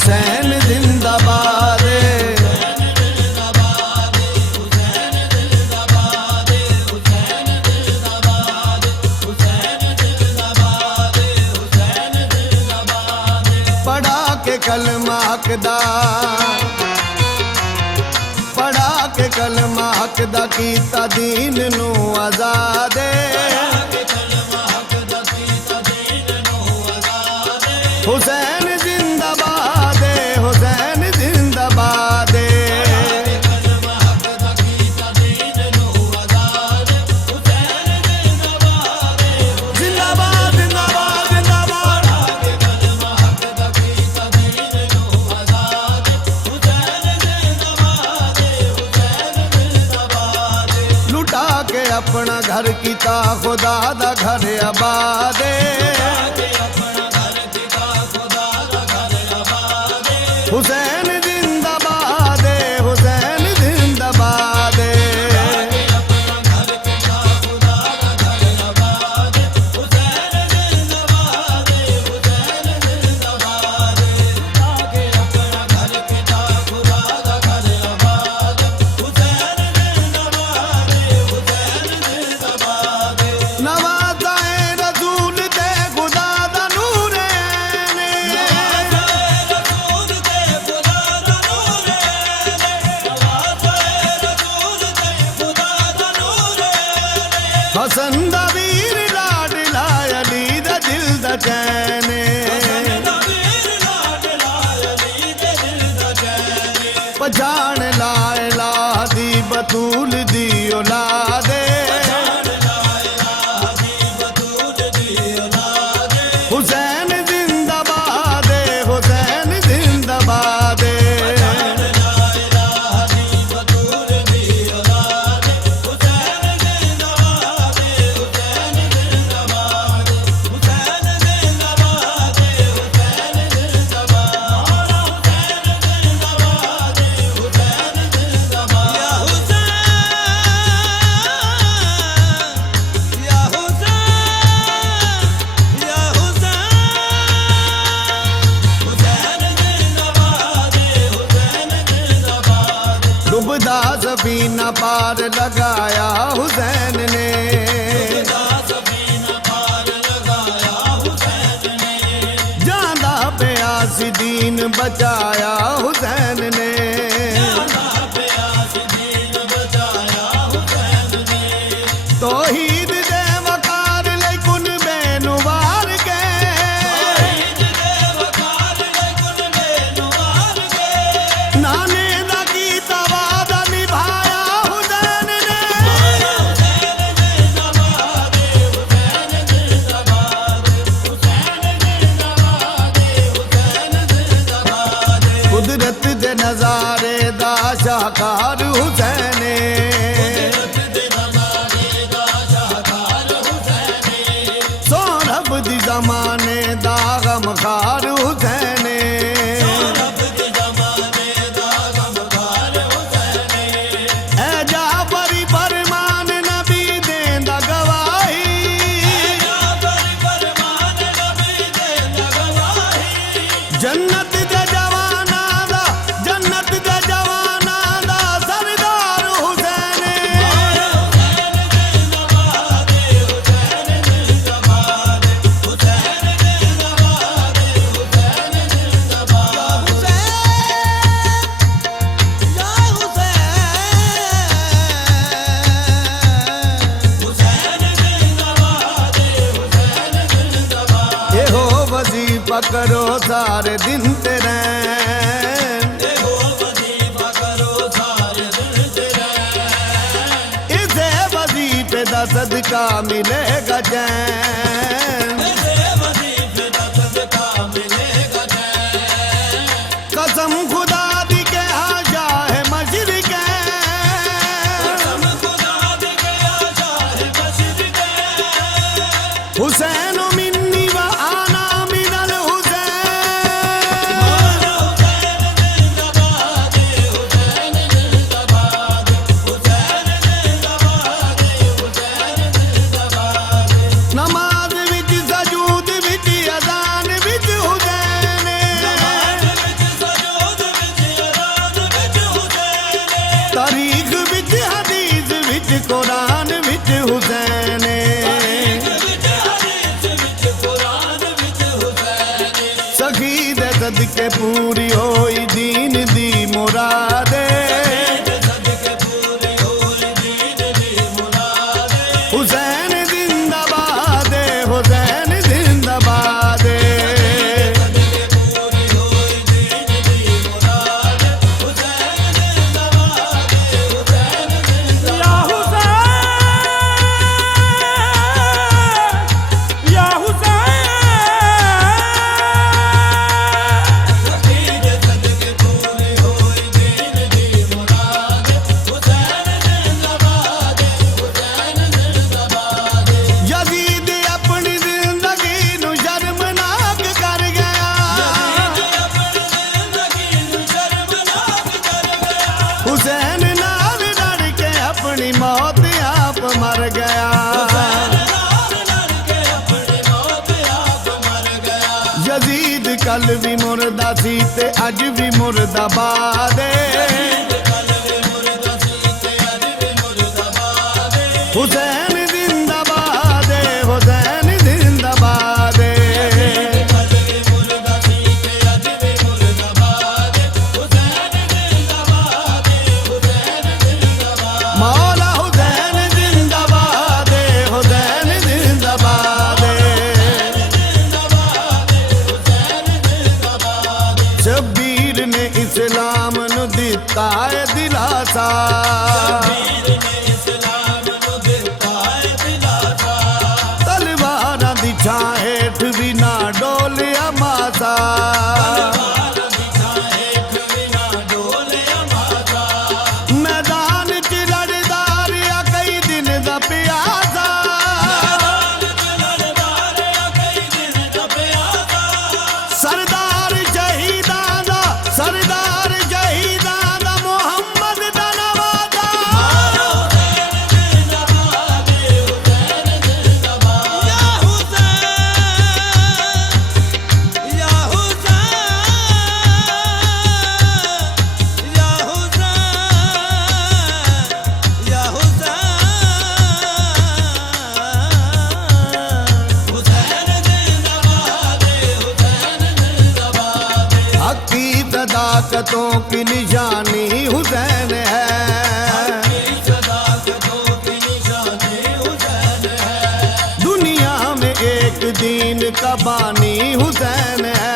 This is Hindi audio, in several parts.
हुसैन जिंदाबाद। पढ़ा के कलमा हकदा, पढ़ा के कलमा हकदा कीता दीन नू आजादे। हुसैन जिंदाबाद, हुसैन जिंदाबाद। जिंदाबाद जिंदाबाद जिंदाबाद। लुटा के अपना घर कीता खुदा दा घर आबादे। हुसैन जिंदाबाद, हुसैन जिंदाबाद। नवाज़ाए रसूल ते खुदा दा नूर ऐने। हसन दा वीर लाडला अली दा दिल दा चैन। पछाण ला इलाह दी बतूल दी औलाद। हुसैन जिंदाबाद, हुसैन जिंदाबाद। डूबदा सफीना पार लगाया हुसैन ने। जांदा प्यासी दीन बचाया हुसैन ने। तौहीद दे वकार लई कुन बेनुवार के। नाने दा कीता वादा निभाया हुसैन ने। कुदरत दे नजारे दा शाहकार हुसैन। सोहरब दी जमाने दा गमखार हुसैन। ऐ जाफरी फरमान नबी देंदा गवाही। जन्नत दे जवाना दा, जन्नत दे जवाना दा सरदार हुसैन। एहो वजीफा करो सारे दिन तेरे। इसे वजीफे दा सदका मिलेगा चैन। कसम खुदा दी के हाजा है मशरिक। हुसैन मिन्नी व आना मिनल हुसैन। नमाज विच सजूद विच अजान विच हुसैन। विच कुरान विच हुसैन सखी दे सदके पूरी होई दीन दी मुरादे हुसैन जिंदाबाद हुसैन जिंदाबाद हुसैन नाल लड़ के अपनी मौत आप मर गया यजीद कल भी मुर्दा सी ते अज भी मुर्दाबाद हुसैन जिंदाबाद हुसैन जिंदाबाद मौला हुसैन जिंदाबाद हुसैन जिंदाबाद शब्बीर ने इस्लाम नू दिता है दिलासा तलवारां दी छां हेठ भी ना डोलिया मासा मैदान च लड़दा रिहा कई दिन दा प्यासा सरदार शहीदां दा मुहम्मद दा नवाजा हकी सदाकतों की निशानी हुसैन है दुनिया में एक दीन का बानी हुसैन है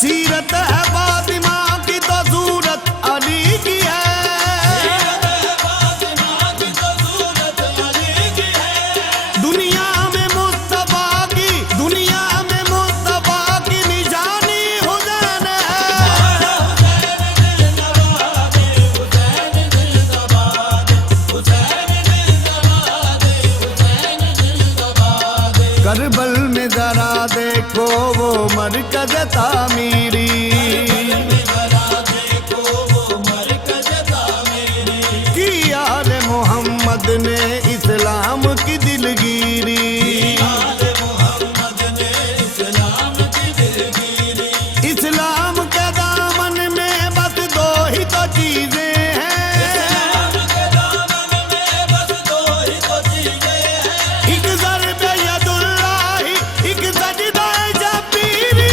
सीरत है फातिमा की तो सूरत अली की है दुनिया में मुस्तफा की निशानी हुसैन है करबल में जरा देखो वो मरकज तामीरी की आले मोहम्मद ने इस्लाम की दिलगिरी इस्लाम के दामन में बस दो ही तो चीजें हैं एक ज़र्बे यदुल्लाही एक सजदा शब्बीरी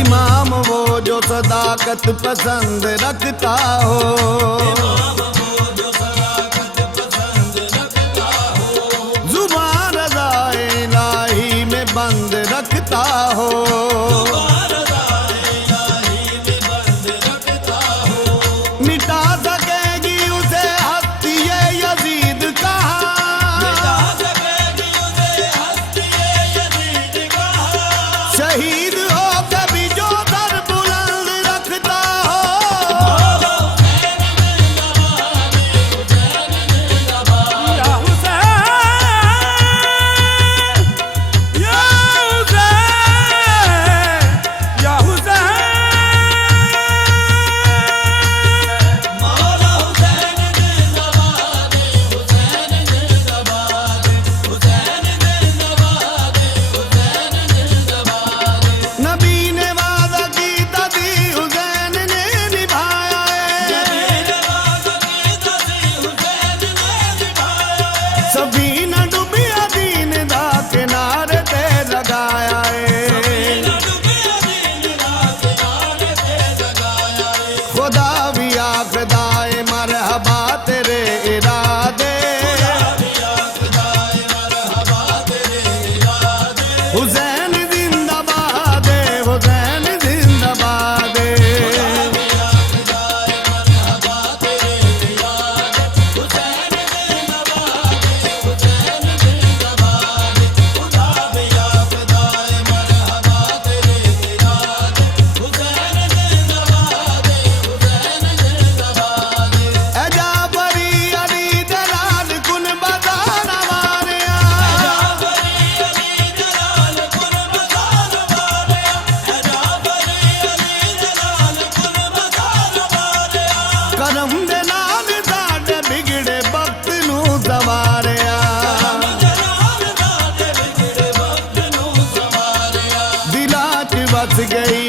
इमाम वो जो सदाकत पसंद रखता हो जुबान रज़ाए इलाही में बंद रखता हो मिटा सकेगी उसे हस्ती ये यजीद कहा शहीद हो कभी जो सर बुलंद रखता हो हुसैन जिंदाबाद हुसैन जिंदाबाद करम दे नाल साडे बिगड़े वक्त नू सवारिया दिलां च वस गई